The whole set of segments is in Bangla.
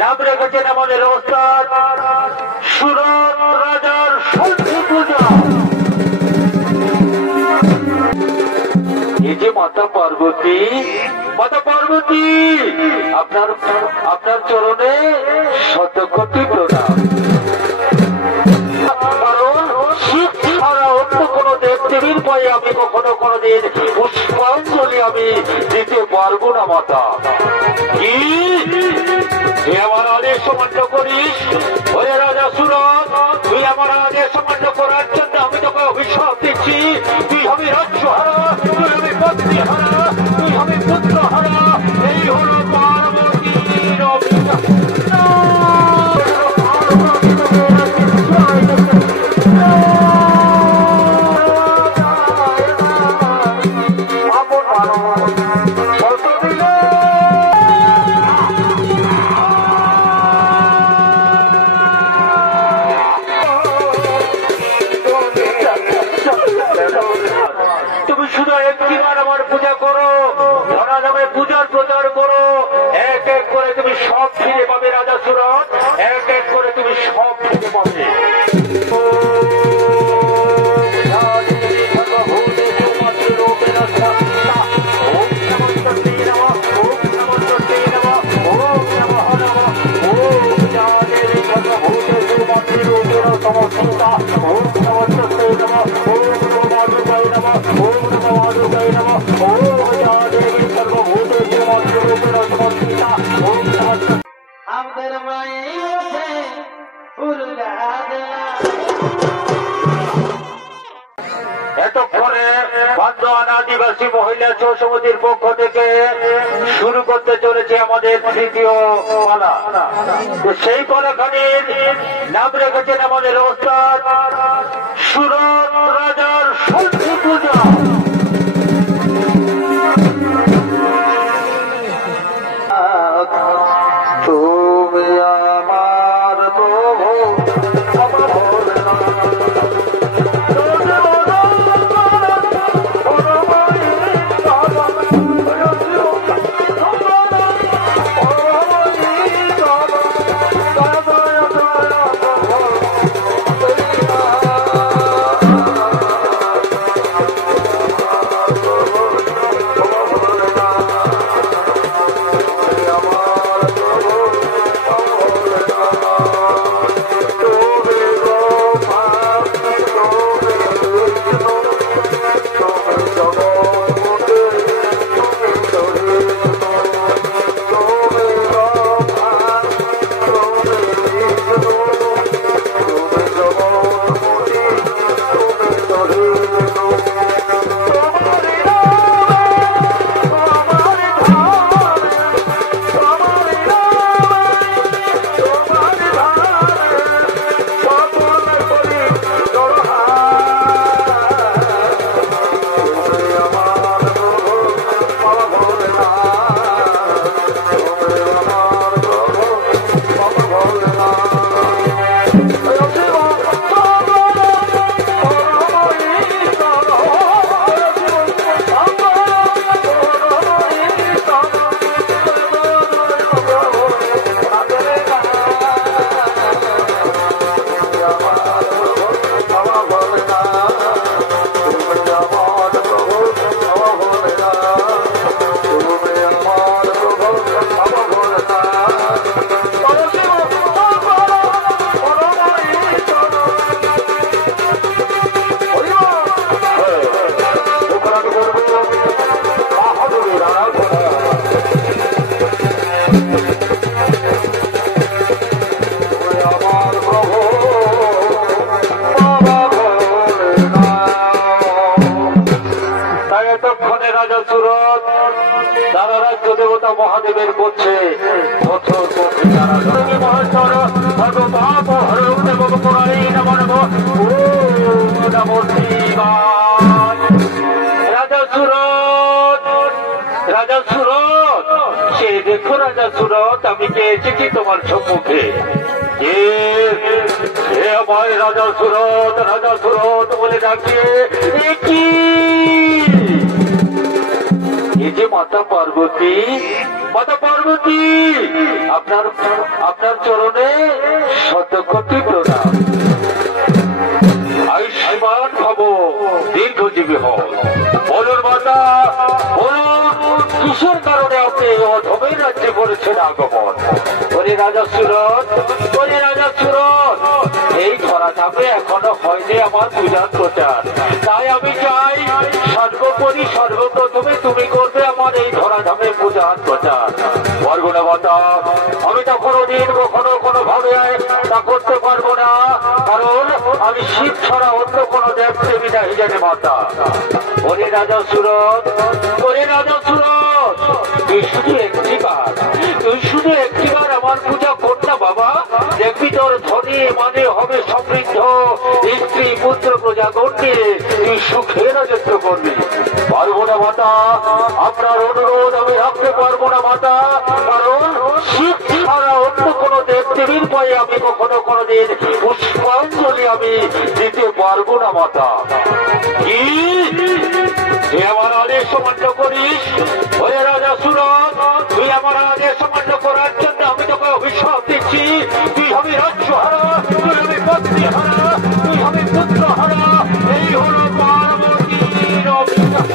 নাম রেখেছেন আমাদের ওস্তাদ সুরত রাজার ষষ্ঠী পূজা। এই যে মাতা পার্বতী, মাতা পার্বতী আপনার আপনার চরণে শতকোটি প্রণাম। কারণ শিব ছাড়া অন্য কোন দেবদেবীর পায়ে আমি কখনো কোনদিন পুষ্পাঞ্জলি আমি দিতে পারবো না মাতা। কি তুই আমার আদেশ অমান্য করিস? ওরে রাজা সুরত, তুই আমার আদেশ অমান্য করার জন্য আমি তোকে অভিশাপ দিচ্ছি। তুই হবে রাজ্যহারা, তুই হবে পত্নী হারা, তুই হবে পুত্র হারা। এই হলো পার্বতীর অভিশাপ। তুমি শুধু একটিবার আমার পূজা করো, ধরা নামে পূজার প্রচার করো। এক এক করে তুমি সব ফিরে পাবে রাজা সুরত, এক এক করে তুমি সব ফিরে পাবে। এতক্ষণে বান্দোয়ান আদিবাসী মহিলা ছৌ সমিতির পক্ষ থেকে শুরু করতে চলেছে আমাদের তৃতীয় পালা। সেই পালাখানির নাম রেখেছেন আমাদের ওস্তাদ সুরত রাজার ষষ্ঠী পূজা। তুমি আমার প্রভু মহাদেবের করছে রাজা সুরত, রাজা সুরত, সে দেখো রাজা সুরত, আমি কে এসেছি তোমার সম্মুখে। রাজা সুরত বলে ডাকিয়ে কি যে মাতা পার্বতী, মাতা পার্বতী, আপনার আপনার চরণে শতকোটি প্রণাম। আয়ুষ্মান ভব, দীর্ঘজীবী হন। বলুন মাতা, বলুন কিসের কারণে আপনি অধমের রাজ্যে করেছেন আগমন? ওরে রাজা সুরত, ওরে রাজা সুরত, এই ধরাধামে এখনো হয়নি আমার পূজার প্রচার। তাই আমি চাই সর্বোপরি সর্বপ্রথমে তুমি করবে আমার এই ধরাধামে পূজার প্রচার। বরগুনা মাতা, আমি তো কোনোদিন কখনো কোনো ভাবে তা করতে পারবো না, কারণ আমি শিব ছাড়া অন্য কোনো দেব দেবী নাই জানে মাতা। ওরে রাজা সুরত, ওরে রাজা সুরত, তুই শুধু একটিবার, তুই শুধু একটিবার আমার পূজা কর না বাবা, দেখবি তোর ধনী মানে হবে সমৃদ্ধ, স্ত্রী পুত্র প্রজাগণ নিয়ে তুই সুখে রাজত্ব করবি। পারবো না মাতা, আপনার অনুরোধ আমি রাখতে পারবো না মাতা, কারণ শিব ছাড়া অন্য কোনো দেব দেবীর পায়ে আমি কখনো কোনোদিন পুষ্পাঞ্জলি আমি দিতে পারবো না মাতা। কি তুই আমার আদেশ অমান্য করিস? ওরে রাজা সুরত, তুই আমার আদেশ অমান্য করার জন্য আমি তোকে অভিশাপ দিচ্ছি। তুই হবে রাজ্য হারা, তুই হবে পত্নী হারা, তুই হবে পুত্র হারা। এই হল পার্বতীর অভিশাপ।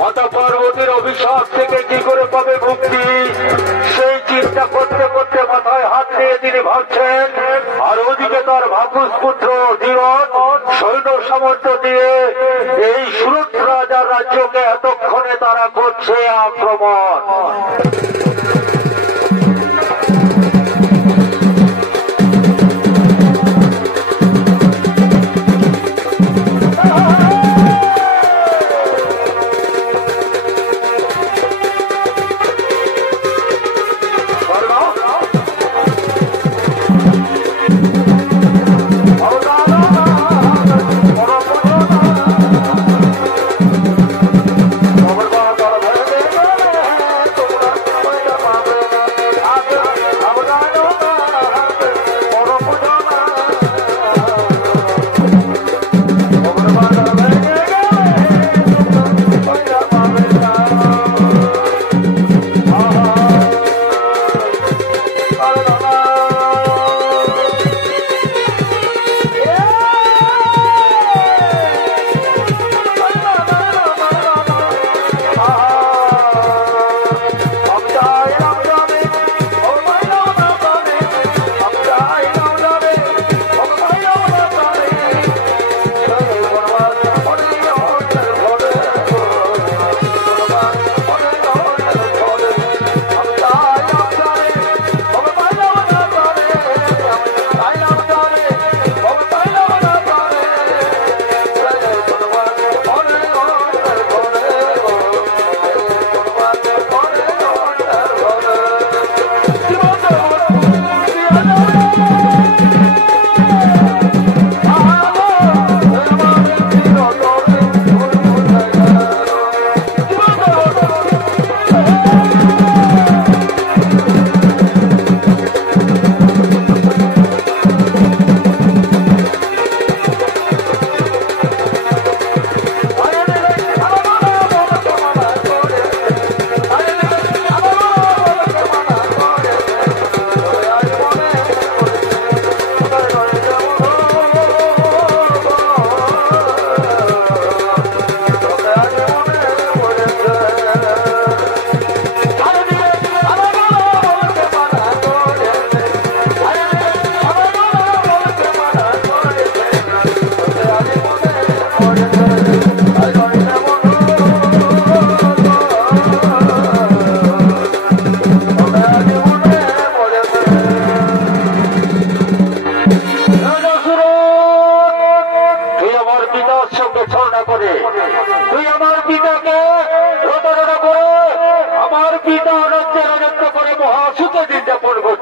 মাতা পার্বতীর অভিশাপ থেকে কি করে পাবে মুক্তি, সেই চিন্তা করতে করতে মাথায় হাত দিয়ে তিনি ভাবছেন। আর ওদিকে তার ভাকুস পুত্র জীবন সৈন্য সামর্থ্য দিয়ে এই সুরত রাজার রাজ্যকে এতক্ষণে তারা করছে আক্রমণ।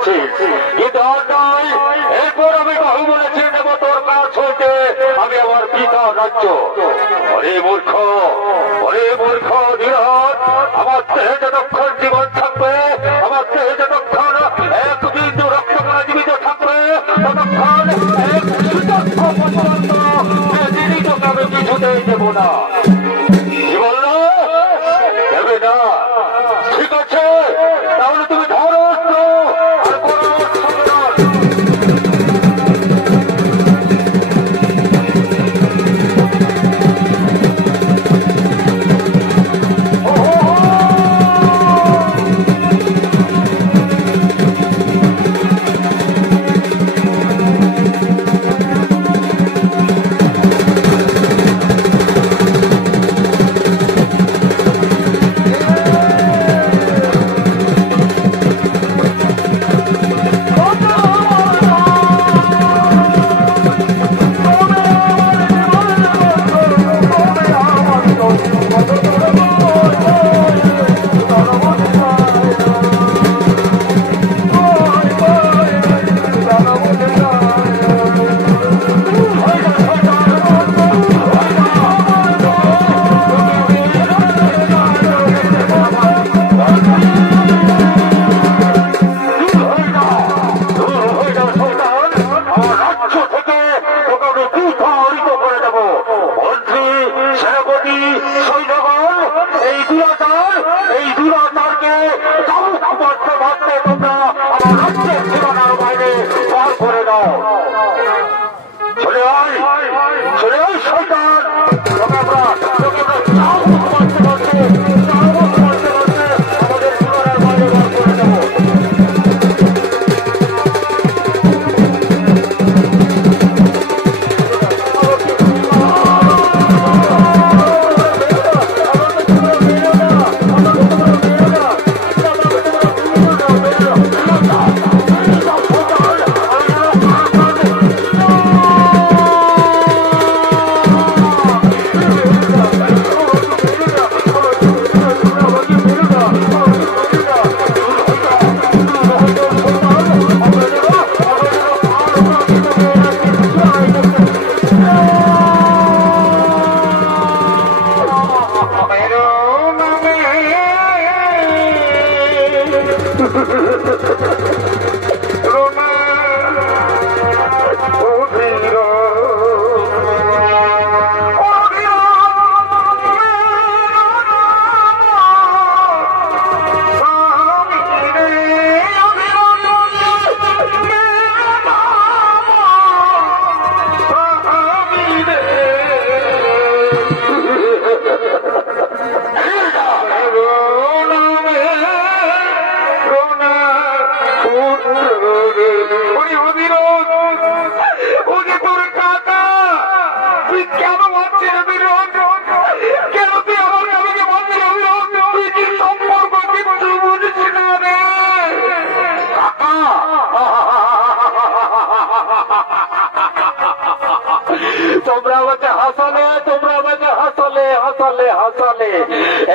করছিস, কিন্তু আর নয়। এরপর আমি বাহু বলেছি নেব তোর কাছ হইতে আমি আমার পিতা রাজ্য। অরে মূর্খ, অরে মূর্খ নিরহত, আমার দেহে যতক্ষণ জীবন থাকবে, আমার দেহে যতক্ষণ এক বিন্দু রক্ত করা জীবিত থাকবে, ততক্ষণ এক সুতক্ষ পর্যন্ত জীবিতকে আমি কিছুতেই দেব না। কি বললো? দেবে না? ঠিক আছে, তাহলে তুমি ধরো আর কোনো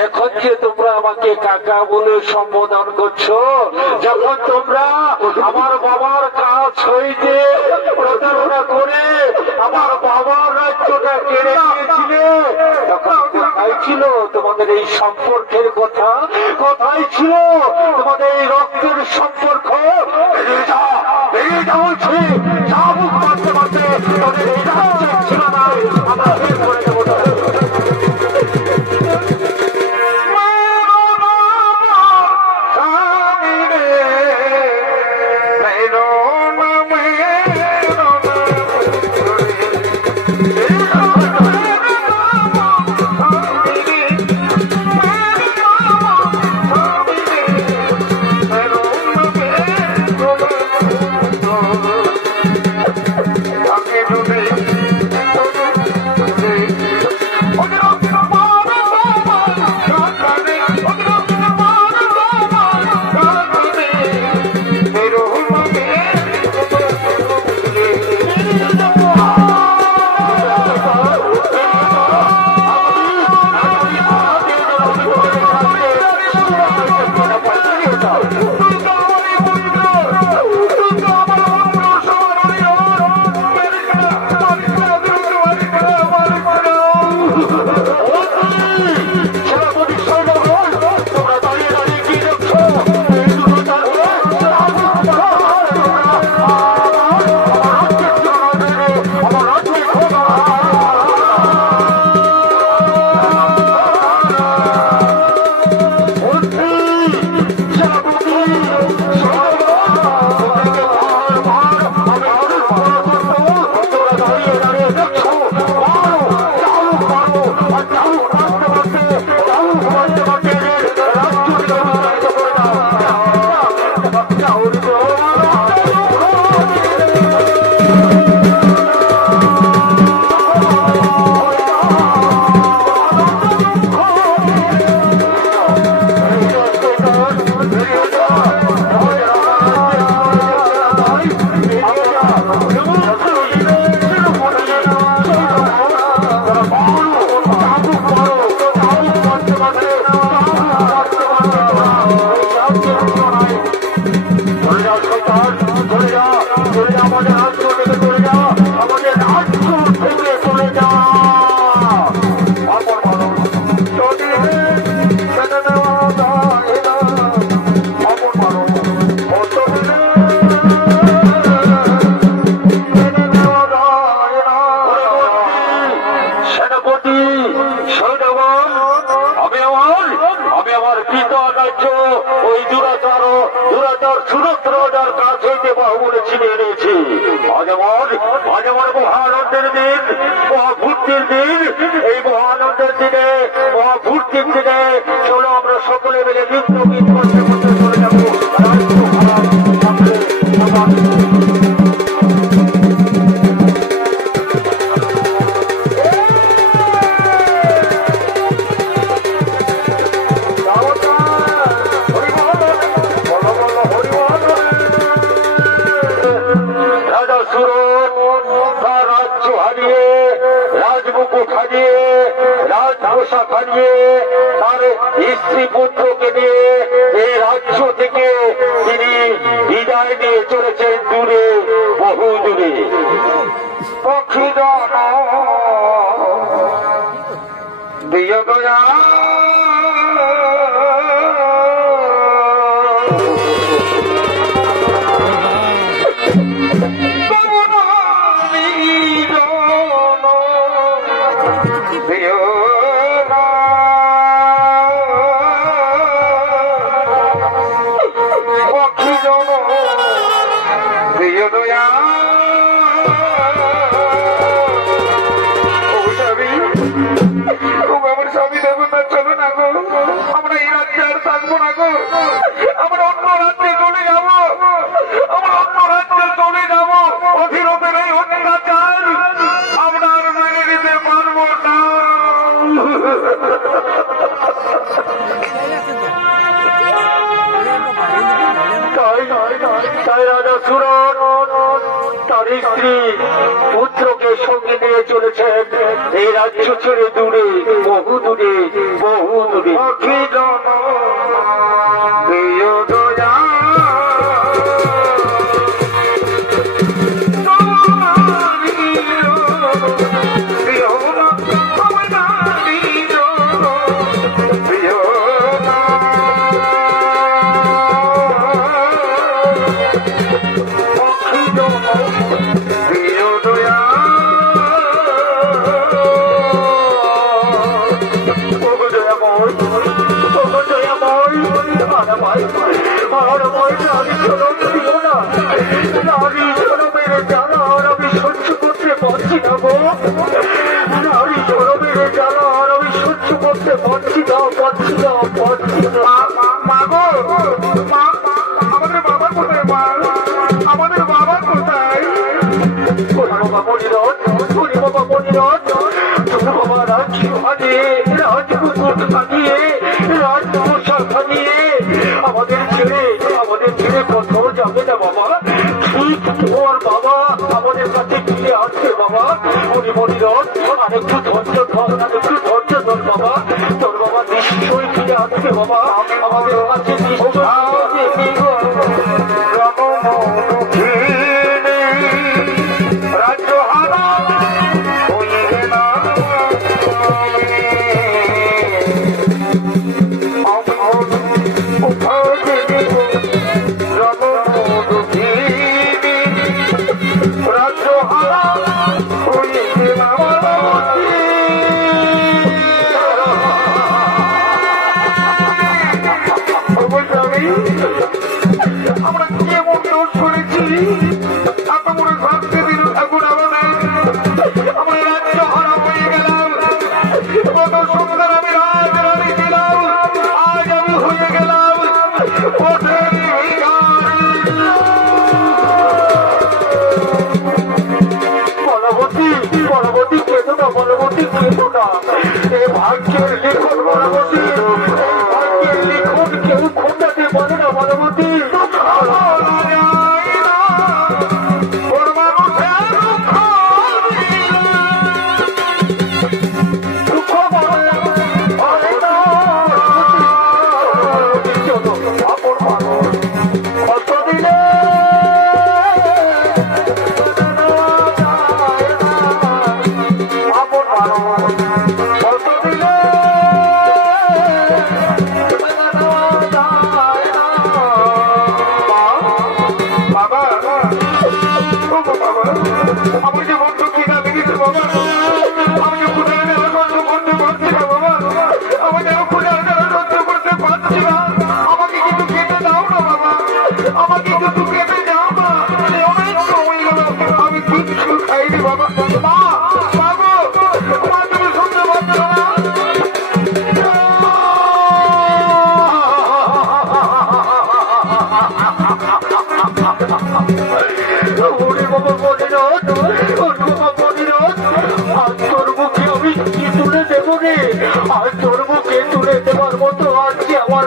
এখন যে তোমরা আমাকে কাকা বলে সম্বোধন করছো, যখন তোমরা আমার বাবার কাছ হইতে প্রতারণা করে আমার বাবার রাজ্যটা কেড়ে নিয়েছিলে, তখন কোথায় ছিল তোমাদের এই সম্পর্কের কথা? কোথায় ছিল তোমাদের এই রক্তের সম্পর্ক? বেরিয়ে যা বলছি, যা মুখ মারতে মারতে তোদের এই রাজ্য ছিল না, আমরা বের করে দেবো। রাজ্য ওই দুরাচার সুরত্রার কাছ হইতে বাহুবলে ছিনিয়ে এনেছি। আজ আমার মহানন্দের দিন, মহাভূতির দিন। এই মহানন্দের দিনে, মহাভূতির দিনে চলো আমরা সকলে মিলে নৃত্য গীত করতে করতে চলে যাবো রাজ্য খারাপ সামনে আমার তার স্ত্রী পুত্রকে নিয়ে এই রাজ্য থেকে তিনি বিদায় নিয়ে চলেছেন দূরে, বহু দূরে। পক্ষীগণ দিয় দয়া তার স্ত্রী পুত্রকে সঙ্গে নিয়ে চলেছেন এই রাজ্য ছেড়ে দূরে, বহু দূরে, বহু দূরে। আমাদের ছেড়ে কোথাও যাবে না বাবা। ঠিক ওর বাবা আমাদের কাছে ফিরে আসছে বাবা। মণিরথ আরেকটু ধৈর্য ধর বাবা, তোর বাবা নিশ্চয়ই ফিরে আসছে বাবা আমাদের কাছে। আমরা কেমন দোষ করেছি, এত বড় শাস্তি দিল ঠাকুর আমাদের। আমরা রাজ্য হারা হয়ে গেলাম, কত সুন্দর আমি রাজরানী ছিলাম, আজ আমি হয়ে গেলাম পথের বলবতী কেঁদো না, বলবতী কেঁদো না। এ ভাগ্যের লিখন বলবতী, ভাগ্যের লিখন কেউ খোঁটাতে পারে না বলবতী।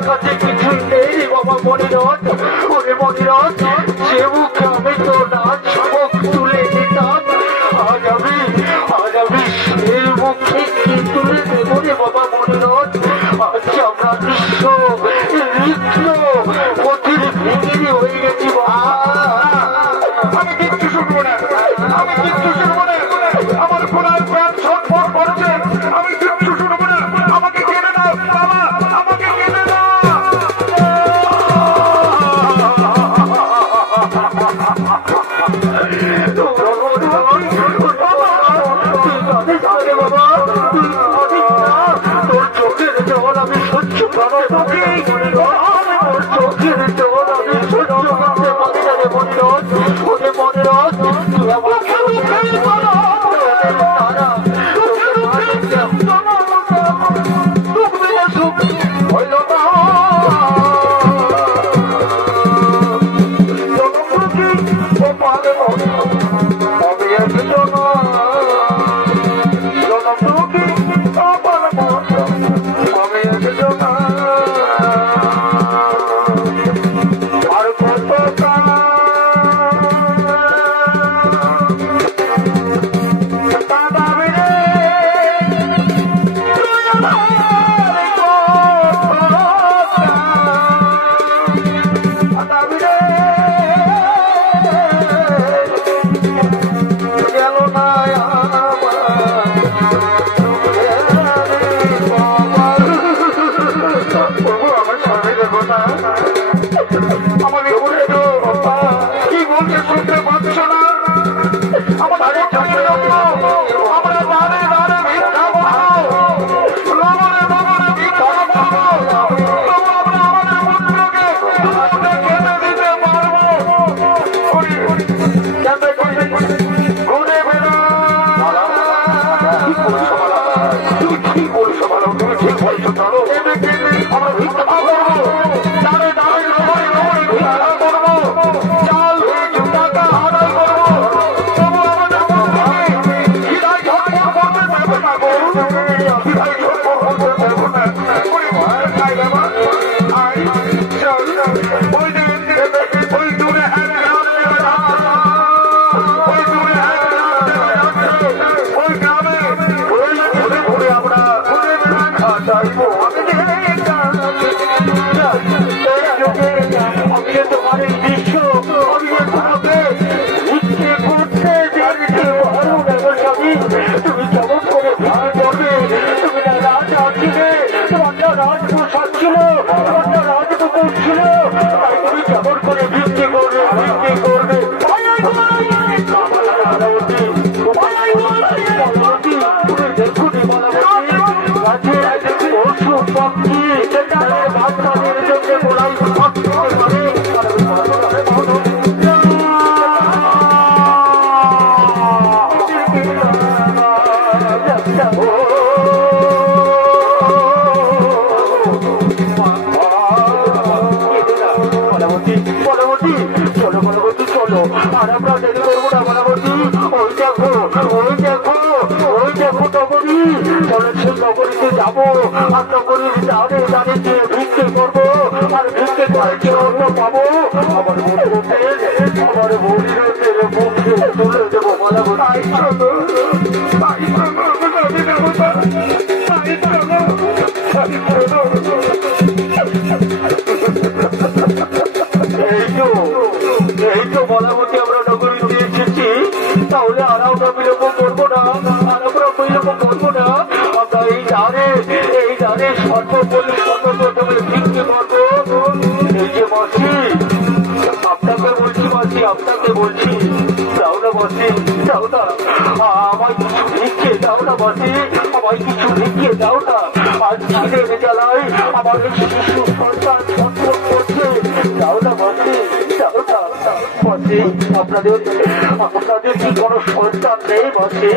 কাছে কিছুই নেই বাবা মনিরথ। ওরে মনিরথ, যে মুখে আমি তো নাচ মুখ তুলে দিতাম, আজ আমি সেই মুখে কি তুলে দেবো রে বাবা মনিরথ। আজ আমরা নিঃস্ব রিক্ত পথের ভিড়ি হয়ে গেছি বাবা। আমি কিচ্ছু শুনবো না, আমি কিচ্ছু শুনবো না, আমার খোলার প্রাণ ছটফট করছে, আমি কিচ্ছু শুনবো না। আমাকে কেটে দাও বাবা, আমাকে কেটে দাও। তোর চোখের জল আমি সহ্য করো, তোর চোখের জল আমি সহ্য করতে পারি না রে মনিরথ। ওরে মনিরথ, তুই আমার হইল না নগরীতে যাবো আর নগরীর দাঁড়ে দাঁড়িয়ে ভিক্ষে করবো আর ভিক্ষে করে কি অন্য পাবো। আমার মনিরথের মুখে তুলে দেবো বলা এই তো বলাবতী আমরা নগরীতে এসেছি, তাহলে আর আমরা বিলম্ব করবো না, আর আমরা বিলম্ব করবো না। আমরা এই জানে সর্বোপরি সর্বপ্রথমে ভিক্ষে করবো। এই যে মাসি, আপনাকে বলছি মাসি, আপনাকে বলছি, যাও না মাসি, যাও না, আমায় কিছু ভিক্ষে দাও না মাসি, আমায় কিছু ভিক্ষে দাও না। আজ খিদের জ্বালায় আমার শিশু সন্তান ছটফট করছে, যাও না মাসি, যাও না মাসি। আপনাদের কি কোনো সন্তান নেই মাসি?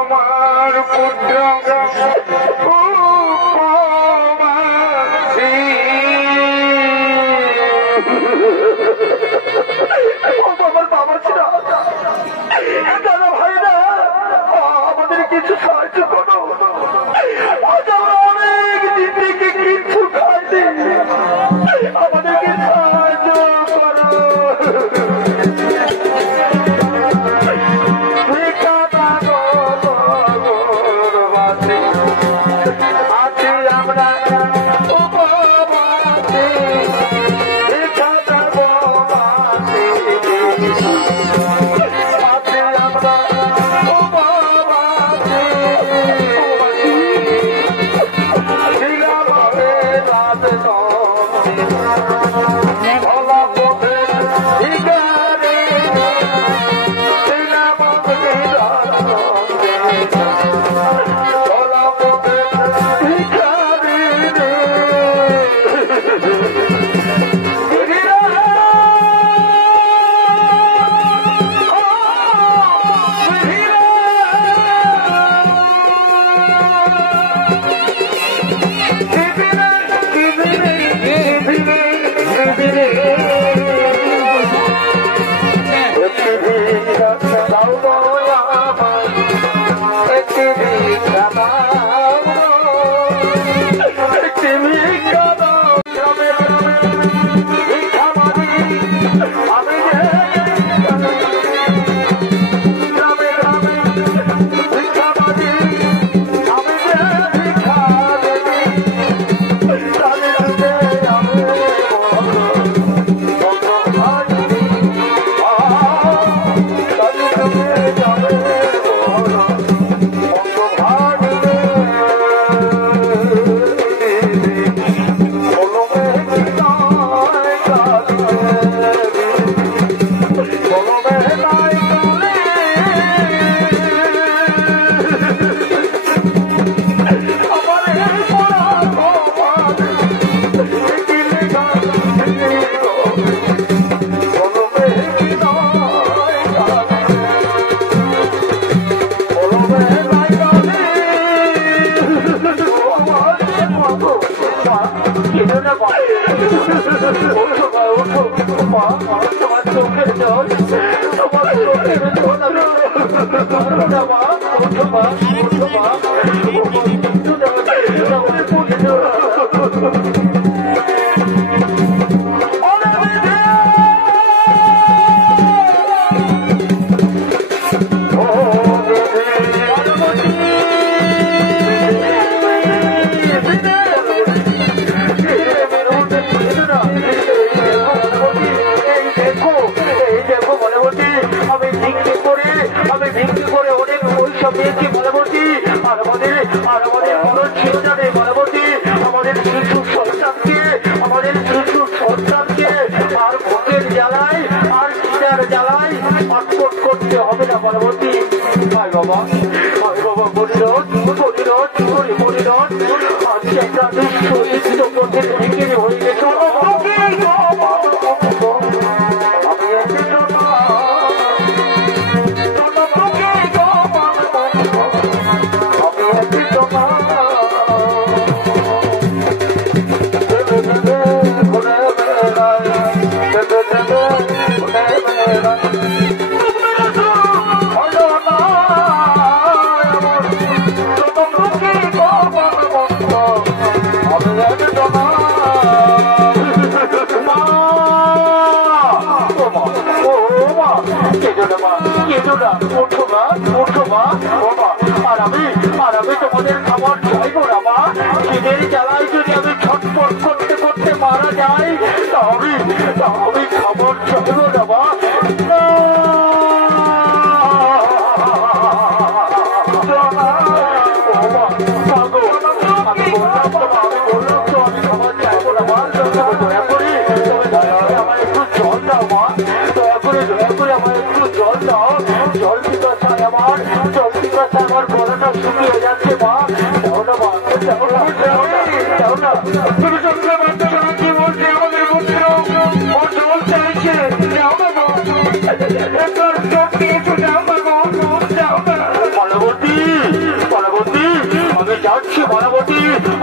আমার পুত্র আমার বাবা ছিল দাদা ভাইরা আমাদের কিছু সাহায্য করো। আজ আমরা অনেক দিন থেকে কিচ্ছু খাইনি, আমাদেরকে সাহায্য করো।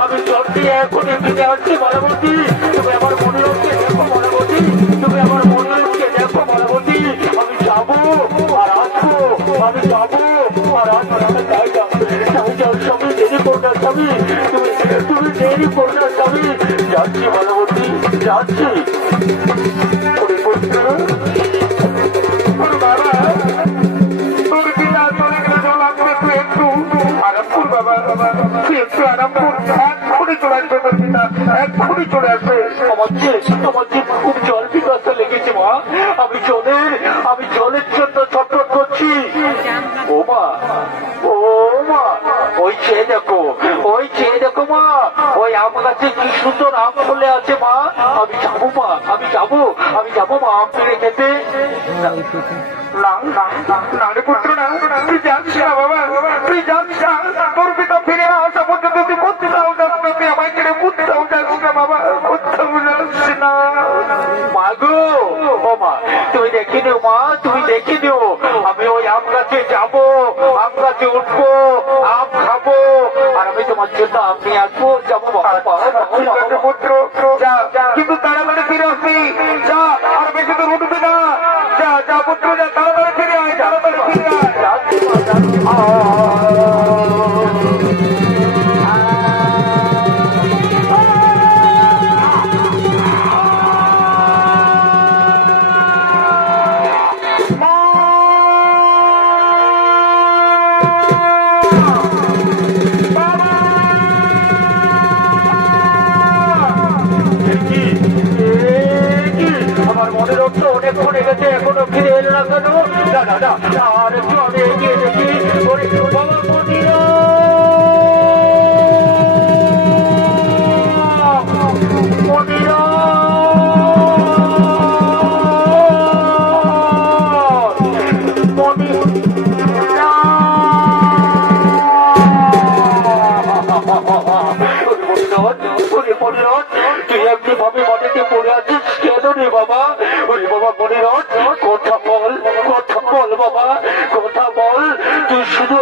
আমি জল দিয়ে এখন এগিয়ে আসছি বলবতী, তুমি আমার মনে হচ্ছে দেখো বলবতী স্বামী, তুমি দেরি করো না স্বামী। যাচ্ছি মালবতী, যাচ্ছি। বাবা তোর পিতা চলে গেলে জল আসবে, তুই একটু আরাম কর বাবা, তুই একটু আরাম কর। এক্ষুনি চলে আসবে তোর পিতা, এক্ষুনি চলে আসবে। আমার যে খুব জল পিপাসা লেগেছে মা। আমি জলের জন্য ছটফট করছি। ও মা, ও মা, ওই চেয়ে দেখো মা, ওই আম গাছে কি সুন্দর আম ফলে আছে মা। আমি যাবো মা, আমি যাবো মা আম পেড়ে খেতে। না রে পুত্র, না তুই যাচ্ছিস না বাবা, তুই যাচ্ছিস না। তোর পিতা ফিরে আসা পর্যন্ত তুই কোথাও যাস না, তুই আমায় ছেড়ে কোথাও যাস না বাবা, কোথাও যাচ্ছিস না। মা গো, ও মা, তুমি দেখে নিও মা, তুমি দেখে নিও। আমি ওই আম গাছে যাবো, আম গাছে উঠবো, আম খাবো, আর আমি তোমার জন্য আম নিয়ে আসবো। যাবো পুত্র যা, কিন্তু তাড়াতাড়ি ফিরে আসবি। যা, আর বেশি দূর উঠবি না। যা পুত্র যা, তাড়াতাড়ি ফিরে আয়, তাড়াতাড়ি ফিরে আয়। আমার মনের অর্থ অনেকক্ষণ গেছে, এখনো ফিরে এলো না কেন? না, আর একটু আমি এগিয়ে দেখি। বাবা মন্দিরা, তুই এমনি ভাবে মাটিতে পড়ে আছিস কেন রে বাবা? ওরে বাবা মনিরথ, কথা বল বাবা, কথা বল। তুই শুধু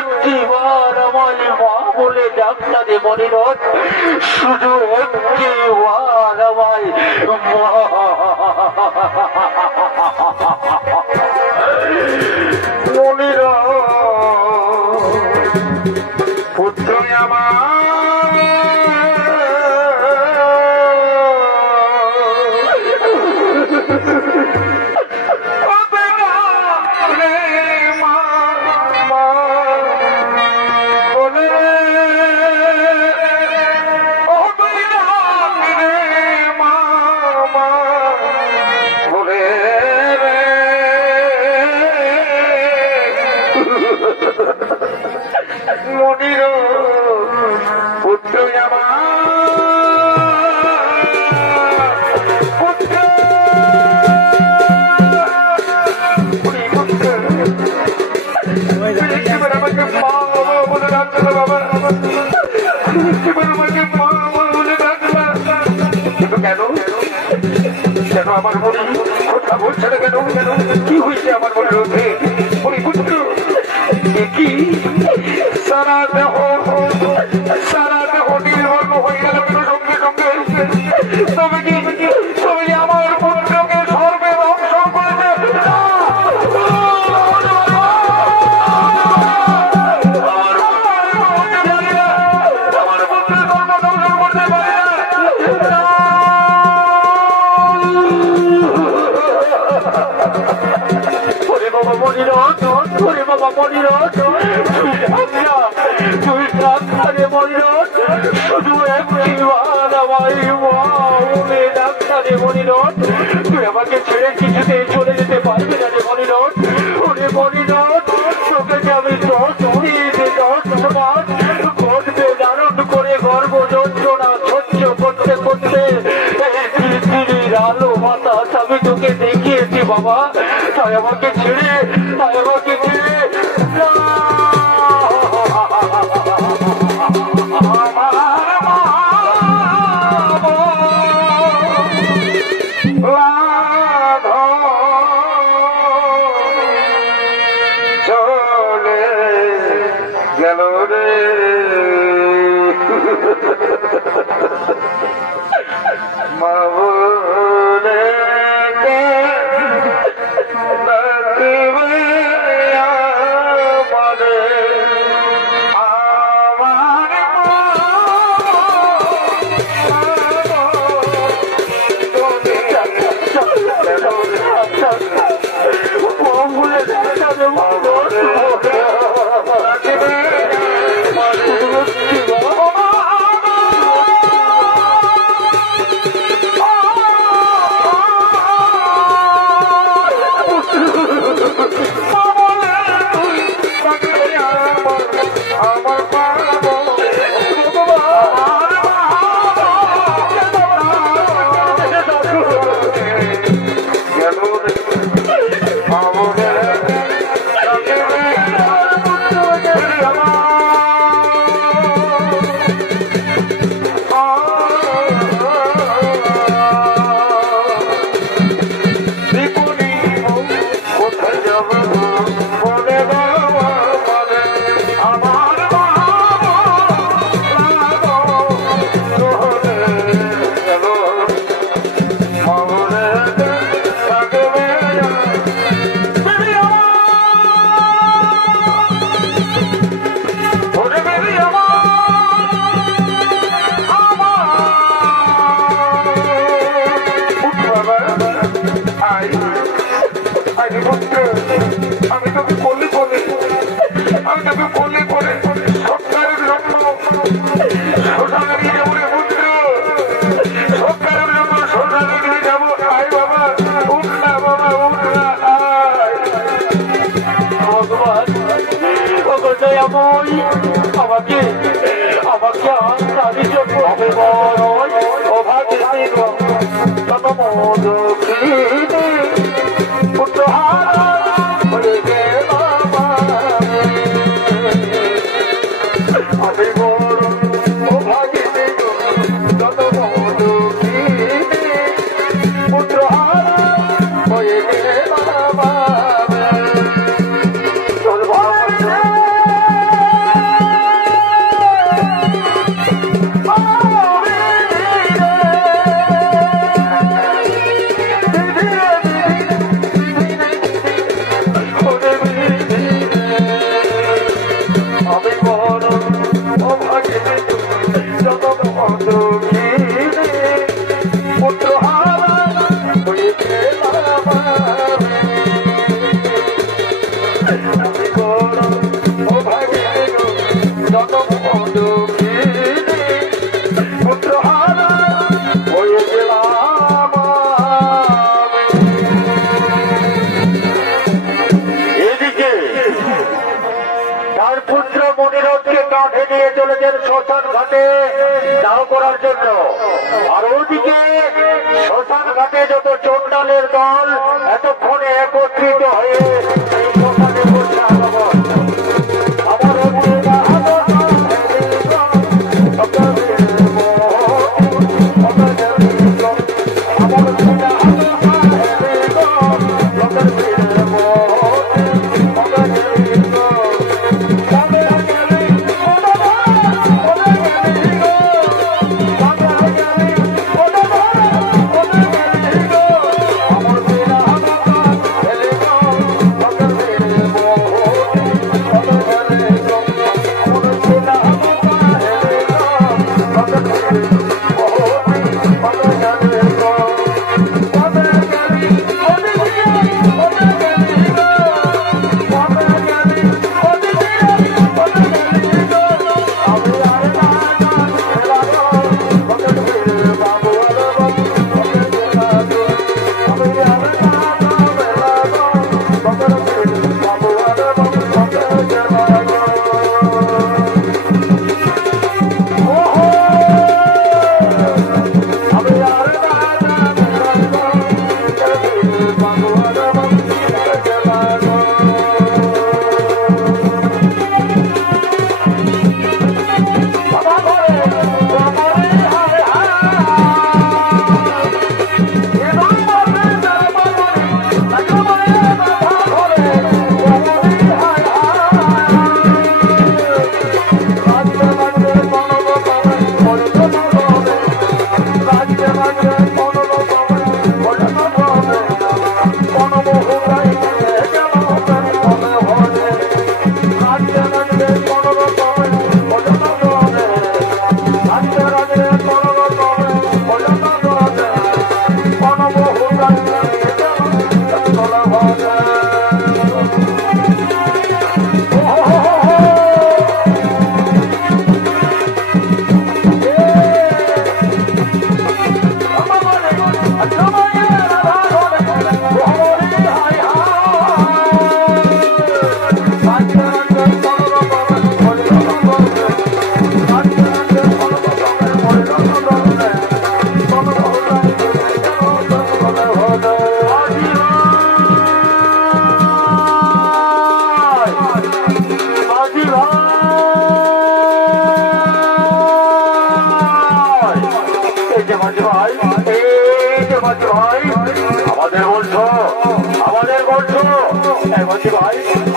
একটিবার আমার মা বলে ডাক না রে মনিরথ, শুধু একটিবার আমায় মা। মনিরথ পুত্র আমার, পুত্র আমাকে মা বলে ডাকছিল বাবা, আমাকে মা বলে ডাকছিল। কিন্তু কেন আমার মনে কথা বলছে না? কেন কি হয়েছে আমার মনে রয়েছে? পুত্র কি সারা দেহ নির্বর্ণ হয়ে গেল সঙ্গে তবে কি আমার পুত্রকে সর্বে ধ্বংস করেছে? আমার পুত্রের ধর্ম ধ্বংস করতে পারে না। বাবা মনিরথ, তুই ডাক্তারে মনিরথ, শুধু একটিবার আমায় মা বলে ডাক্তারে মনিরথ। তুই আমাকে ছেড়ে কিছুতে চলে যেতে পারবি না রে মনিরথ। ওরে মনিরথ, তোকে যে আমি 10 মাস গর্ভে ধারণ করে গর্ভ যন্ত্রণা সহ্য করতে পৃথিবীর আলো বাতাস আমি তোকে দেখিয়েছি বাবা। তাই আমাকে ছেড়ে চলে গেল রে মা বলে ডাকবে আমারে। আমি তোকে বললে বলে আমি তোকে বললে বলে সরকারের জন্য শ্মশানে নিয়ে যাবো রে পুত্র, সরকারের জন্য শ্মশানে নিয়ে যাবো। আয় বাবা, উঠ না বাবা, উঠ না, আয়। ভগবান দয়াময়, আমাকে আমাকে আর তাদের জন্য হবে বড় অভাগে পুত্রহারা হয়ে গেল আমি বড় অভাগে পুত্রহারা হয়ে গেল শ্মশান ঘাটে দাহ করার জন্য, আর ওদিকে শ্মশান ঘাটে যত চন্ডালের দল এতক্ষণে একত্রিত হয়ে এই শ্মশানে বসে আগমন। আমার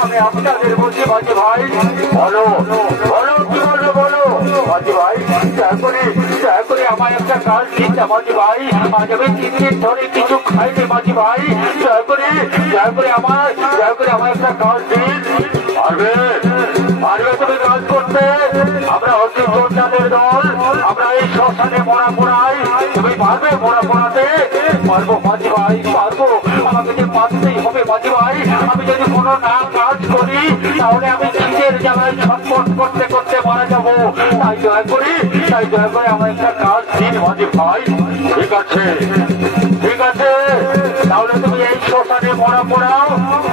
আমি আপনাদের বলছি বাজি ভাই, বলো বলো কি বলো বলো বাজি ভাই, দয়া করে আমায় একটা কাজ দিন না মাঝি ভাই। আজ আমি 3 দিন ধরে কিছু খাইনি মাঝি ভাই। দয়া করে আমার একটা কাজ দিন। পারবে তুমি কাজ করতে? আমরা হচ্ছি চোরটাদের দল, আমরা এই শ্মশানে মরা পড়াই। তুমি পারবে মরা পড়াতে? পারবো মাঝি ভাই, পারবো। আমাকে যে পারতেই হবে মাঝি ভাই। আমি যদি কোনো না কাজ করি তাহলে আমি খিদের জ্বালায় ছটফট করতে করতে মারা যাবো। তাই দয়া করে আমার একটা কাজ দিন মাঝি ভাই। ঠিক আছে তাহলে তুমি এই শ্মশানে মরা পড়াও,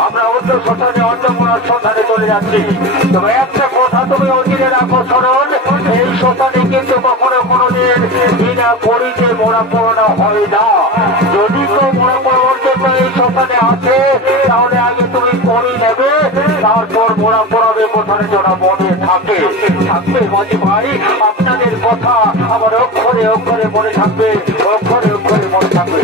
আমরা অন্য শ্মশানে অন্য মরার শ্মশানে চলে যাচ্ছি। তবে একটা কথা তুমি অধীনে রাখো স্মরণ, এই শ্মশানে কিন্তু কখনো কোনোদিন বিনা করিতে মরা পড়ানো হয় না। যদি কেউ মরা পড়ানোর জন্য এই শ্মশানে আছে তাহলে আগে তুমি করি নেবে, তারপর মরা পড়াবে কোথায় যেন মনে থাকবে মাঝি ভাই। আপনাদের কথা আমার অক্ষরে অক্ষরে মনে থাকবে, অক্ষরে অক্ষরে মনে থাকবে।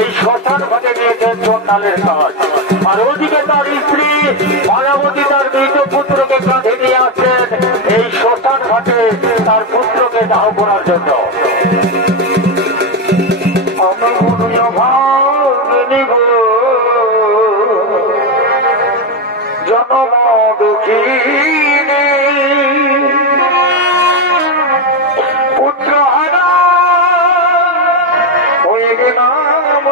এই শ্মশান ঘাটে নিয়েছেন চন্ডালের কাজ, আর ওদিকে তার স্ত্রী মায়াবতী তার মৃত পুত্রকে কাঁধে নিয়ে আসছেন এই শ্মশান ঘাটে তার পুত্রকে দাহ করার জন্য। জনম দেখিনি পুত্র হারা হয়ে গেলাম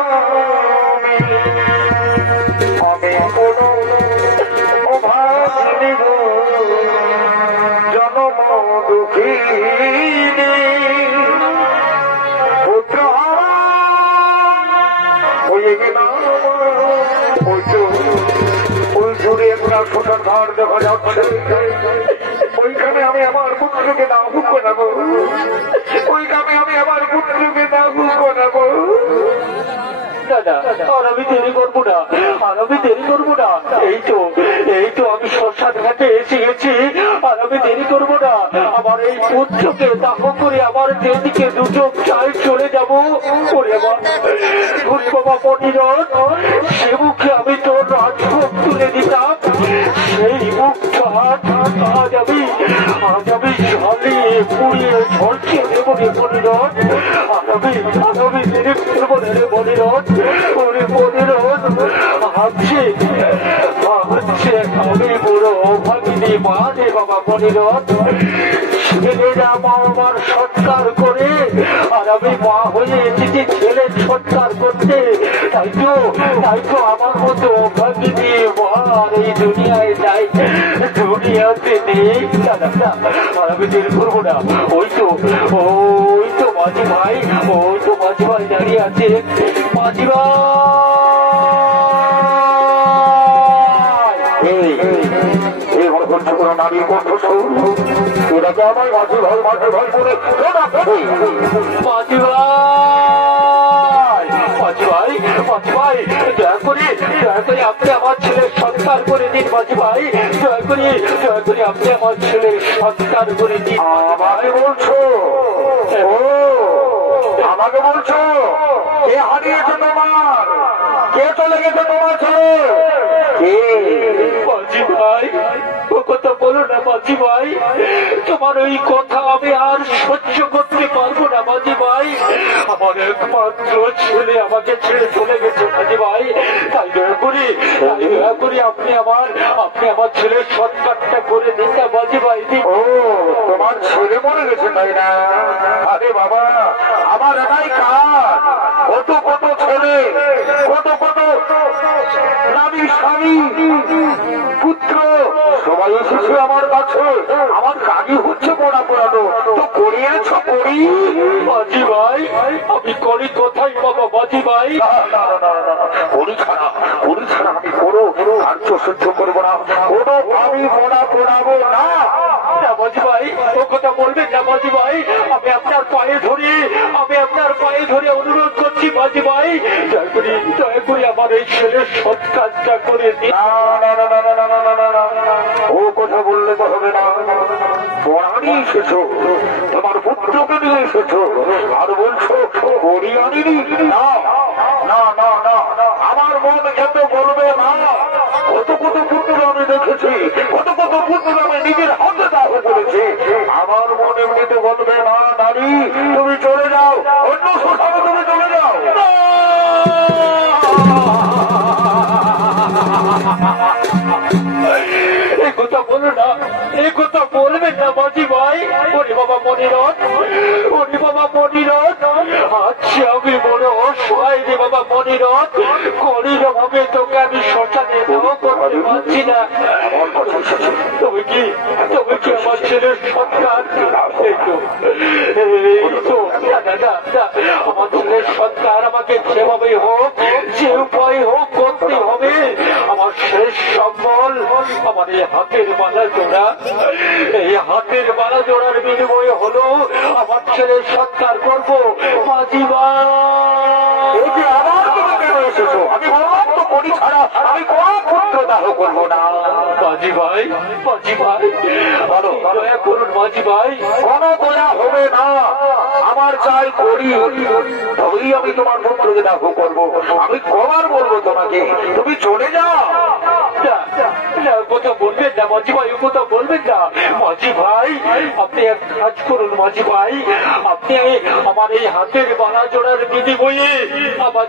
আমি কোনো অভাবিনী গো, জনম দুঃখিনী পুত্র হারা হয়ে গেলাম। ওই জুড়ে একটা ছোটার ঘর দেখা যাচ্ছে, ওইখানে আমি আমার পুত্রকে না হুক বানাবো, ওইখানে আমি আমার পুত্রকে না হুক বানাবো। দাদা আর আমি দেরি করবো না, এই তো আমি শ্মশান ঘাটে এসে গেছি, আর আমি দেরি করবো না। আমার এই পুত্রকে দাহ করে আমার যেদিকে দুটো চাল চলে যাবো, বাবা পণ্ডিত সে মুখে আমি তোর রাজভোগ তুলে দিতাম, সেই মুখটা আজ আমি ঝালিয়ে পুড়িয়ে ঝলছে দেবো রে পণ্ডিত। আমি দেরি করবো না রে পণ্ডিত। ওরে পণ্ডিত ভাবছে আমি বুড়ো ভাগিনী মা রে বাবা পণ্ডিত। ছেলেরা মা আমার সৎকার করে, আর আমি মা হয়ে এসেছি ছেলের সৎকার করতে। তাই তো আমার মতো ভাগিনী মা আর এই দুনিয়ায় নাই, দুনিয়াতে নেই। দাদা আর আমি দেরি করবো না। ওই তো মাঝি ভাই দাঁড়িয়ে আছে। মাঝি ভাই নারী কণ্ঠ এটাকে আমার মাঝি ভাই বলে মাঝি ভাই দয়া করে আপনি আমার ছেলের সৎকার করে দিন। মাঝি ভাই দয়া করে আপনি আমার ছেলের সৎকার করে দিন। আমাকে বলছো কে হারিয়েছে তোমার, কে চলে গেছে তোমার ছেলে? মাঝি ভাই ও কথা বলো না মাঝি ভাই, তোমার ওই কথা আমি আর সহ্য করতে পারবো না মাঝি ভাই। আমার একমাত্র ছেলে আমাকে ছেড়ে চলে গেছে মাঝি ভাই। তাই দয়া করি আপনি আমার ছেলের সৎকারটা করে দিন না মাঝি ভাই। ও তোমার ছেলে মরে গেছে তাই না? আরে বাবা আমার এটাই কাজ, কত ছেলে, কত নারী স্বামী পুত্র সবাই এসেছে আমার কাছে। আমার কাজই হচ্ছে মরা পড়ানো, দুঃখ করিয়েছ করি মাঝি ভাই আমি করি কোথায় বাবা মাঝি ভাই? করি ছাড়া আমি করো কার্য সহ্য করবো না, কোনো আমি মনা পড়াবো না। মাঝি ভাই ও কথা বলবেন না মাঝি ভাই, আমি আপনার পায়ে ধরে অনুরোধ করছি মাঝি ভাই, দয়া করে আমার এই ছেলের সৎ কাজটা করে দিন। ও কথা বললে তো হবে না, পড়ানি এসেছো, তোমার পুত্রকে নিয়ে এসেছো, আর বলছো করি আনিনি? না না না না, আমার মন এত বলবে না। কত পুত্র আমি দেখেছি, কত পুত্র আমি নিজের হাতে দাহ করেছি, আমার মন এমনিতে বলবে না নারী তুমি চলে যাও, অন্য শ্মশানে তুমি চলে যাও। এই কথা বলো না, এই কথা বলবেন না মাঝি ভাই। ওরে বাবা মনিরথ, আচ্ছা আমি বড় অসহায় রে বাবা মনিরথ, করির ভাবে তোকে আমি শ্মশানে দেওয়া করতে পারছি না। তবে কি আমার ছেলের সন্তান? আমার ছেলের সন্তান আমাকে যেভাবে হোক, যে উপায় হোক করতে হবে। আমার শেষ সম্বল আমার এই হাতের বালা জোড়া, এই হাতের বালা জোড়ার বিনিময়ে হলো আমার ছেলের সৎকার করবো। মাঝি ভাই আমি বললাম তো করি ছাড়া আমি কোনো পুত্র দাহ করবো না। মাঝি ভাই দয়া করুন মাঝি ভাই। কোনো দয়া হবে না, আমার চাই করি, তবেই আমি তোমার পুত্রকে দাহ করবো। আমি কবার বলবো তোমাকে তুমি চলে যাও? কথা বলবেন না মাঝি ভাই, কথা বলবেন না মাঝি ভাই। আপনি এক কাজ করুন মাঝি ভাই, আপনি আমার এই হাতের বালা জোড়ার বিনিময়ে আমার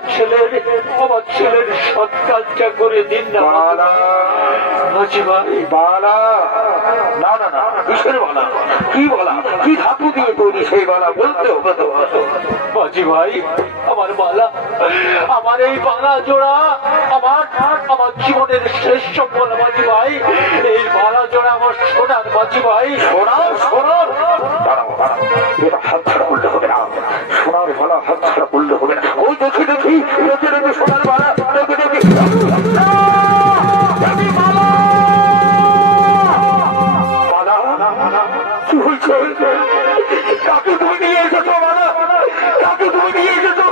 ছেলের সৎ কাজটা করে দিন না মাঝি ভাই। বালা না না না, কিসের বালা? কি বলা? কি ধাতু দিয়ে তৈরি সেই বালা? বলতে হবে তো মাঝি ভাই। আমার বালা, আমার এই বালা জোড়া আমার জীবনের শেষ সম্বল মাঝি ভাই। এই বালা জোড়া আমার সোনার মাঝি ভাই। এটা হাত ছাড়া করলে হবে না, সোনার বালা হাত ছাড়া করলে হবে না। ওই দেখি সোনার বালা দেখি কি হয়েছে? কাকে তুমি নিয়ে এসেছো বালা? কাকে তুমি নিয়ে এসেছো?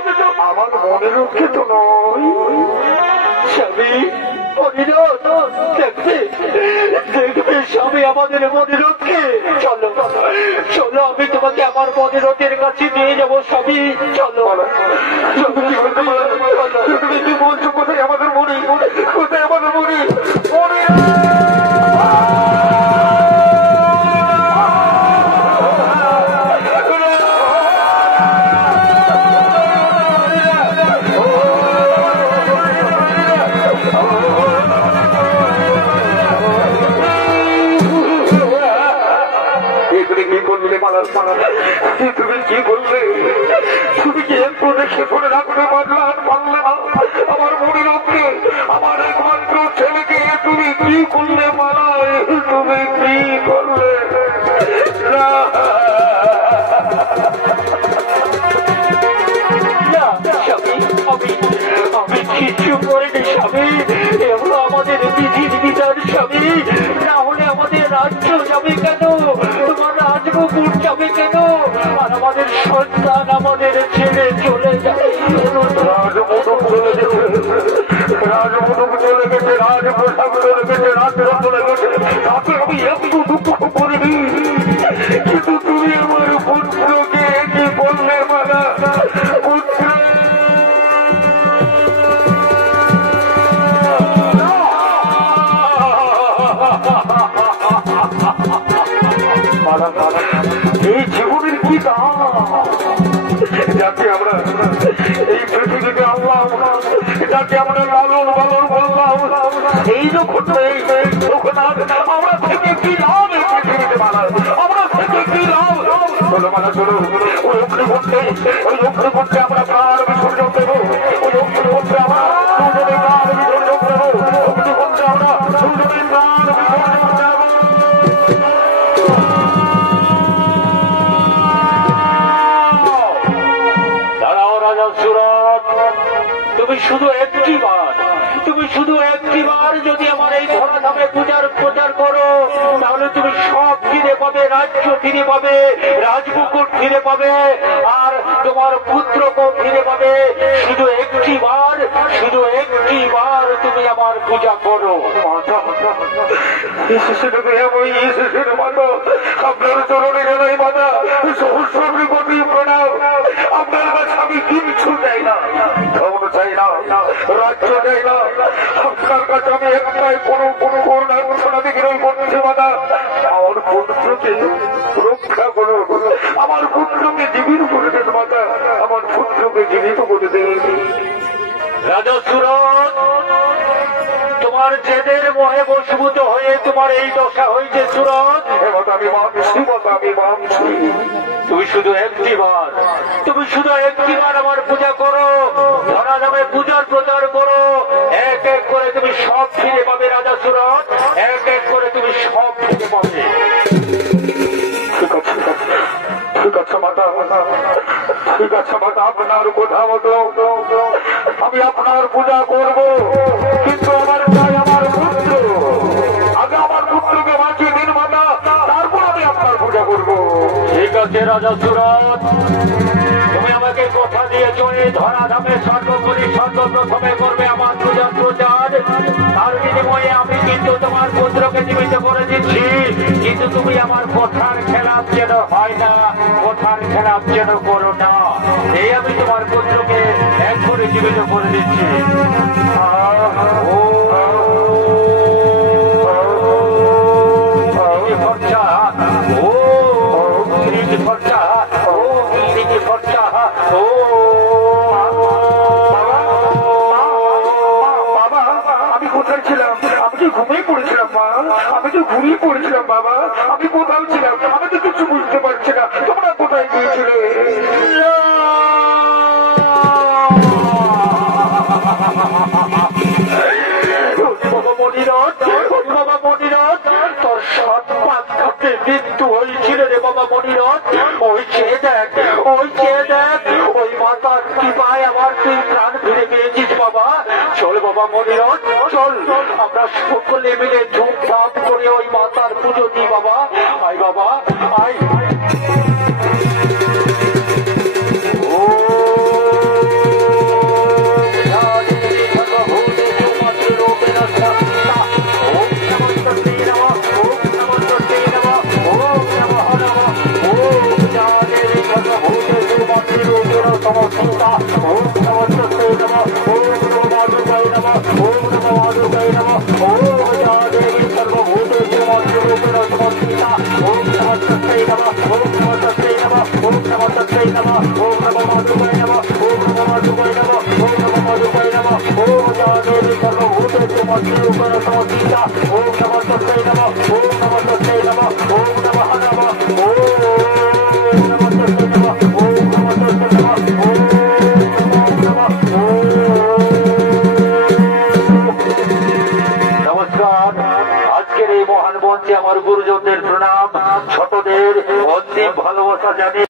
আমার মনের রক্ষে তো নয় স্বামী মনিরথ, দেখবে স্বামী আমাদের মনিরথকে। চলো আমি তোমাকে আমার মনিরথের কাছে নিয়ে যাবো স্বামী। চলো তুমি কি বলছো? কোথায় আমাদের মনি? কোথায় আমাদের মনি? তুমি কি বললে? তুমি কি একটু দেখে শুনে রাখতে পারলে না আমার মনিরথকে, আমার একমাত্র ছেলেকে তুমি কি করলে মালায়? তুমি কি করলে? আমি কিছু করিনি স্বামী, এগুলো আমাদের বিধির বিধান স্বামী। না হলে আমাদের রাজ্য যাবে কেন? তোমার রাজমুকুট যাবে কেন? আর আমাদের সন্তান আমাদের ছেড়ে চলে যাবে। রাজমুকুট চলে গেছে, রাজপ্রসাদ চলে গেছে, রাজ্য চলে গেছে, তাতে আমি একটু দুঃখ করিনি। কিন্তু তুমি আমার পুত্রকে কি বললে মালা? পুত্র এই জীবনের কি দাম যাকে আমরা এই পৃথিবীতে আল্লাহ, যাকে আমরা লালন পালন করলাম, এই যখন আমরা থেকে কি লাভ? এই পৃথিবীতে মালা আমরা থেকে কি লাভ? চলো মালা চলো, ওই অগ্নিকুণ্ডে আমরা প্রাণ বিসর্জন দেবো, ওই অগ্নিকুণ্ডে আমরা দুজনে প্রাণ বিসর্জন দেবো, অগ্নিকুণ্ডে আমরা দুজনে প্রাণ বিসর্জন দেবো। সুরত, তুমি শুধু একটি বার যদি আমার এই ধরাধামে প্রচার করো, তাহলে তুমি সব ফিরে পাবে, রাজ্য ফিরে পাবে, রাজমুকুট ফিরে পাবে, আর তোমার পুত্রকেও ফিরে পাবে। শুধু একটি বার তুমি আমার পূজা করো। আপনার চরণে গেলাই মাতা, সহস্র কোটি প্রণাম। আপনার কাছে আমি কিচ্ছু চাই না, ধন চাই না, রাজ্য চাই না। আপনার কাছে আমি একটাই কোনো করুণার ঘোষণা দেখে করছি মাতা, আমার পুত্রকে রক্ষা করো, আমার পুত্রকে জীবিত করে দেন মাতা, আমার পুত্রকে জীবিত করে দেন। রাজা সুরত, তোমার জেদের মোহে বশীভূত হয়ে তোমার এই দশা হয়েছে সুরত। আমি মানছি। তুমি শুধু একটিবার আমার পূজা করো, ধরাধামে পূজার প্রচার করো, এক এক করে তুমি সব ফিরে পাবে রাজা সুরত, এক এক করে তুমি সব ফিরে পাবে। ঠিক আছে মাতা, আপনার কথা মতো আমি আপনার পূজা করব, কিন্তু আমার চাই আমার পুত্র। আগে আমার পুত্রকে বাঁচিয়ে দিন মাতা, তারপর আমি আপনার পূজা করব। ঠিক আছে রাজা সুরত, তুমি আমাকে কথা দিয়েছ এই ধরাধামে সর্বপ্রথমে করবে আমার পূজার প্রচার, তার বিনিময়ে আমি কিন্তু তোমার পুত্রকে জীবিত করে দিচ্ছি। কিন্তু তুমি আমার কথার খেলাপ যেন হয় না, কথার খেলাপ যেন করো না। এই আমি তোমার পুত্রকে এক করে জীবিত করে দিচ্ছি। আমি কোথায় ছিলাম? আমি তো ঘুমিয়ে পড়েছিলাম মা, আমি তো ঘুমিয়ে পড়েছিলাম বাবা। আমি কোথাও ছিলাম? আমি তো কিছু বুঝতে পারছি না। তোমরা কোথায় গিয়েছিলে? তোর সৎ পাত্রকে মৃত্যু হয়েছিল রে বাবা মনিরথ। ওই চেয়ে দেখ, ওই মাতার কৃপায় আমার তুই প্রাণ ফিরে পেয়েছিস বাবা। চল বাবা মনিরথ, চল আমরা সকলে মিলে ধুমধাম করে ওই মাতার পুজো দিই বাবা। আয় বাবা আয়। আজকের এই মহান মঞ্চে আমার গুরুজনদের প্রণাম, ছোটদের অন্তিম ভালোবাসা জানিয়ে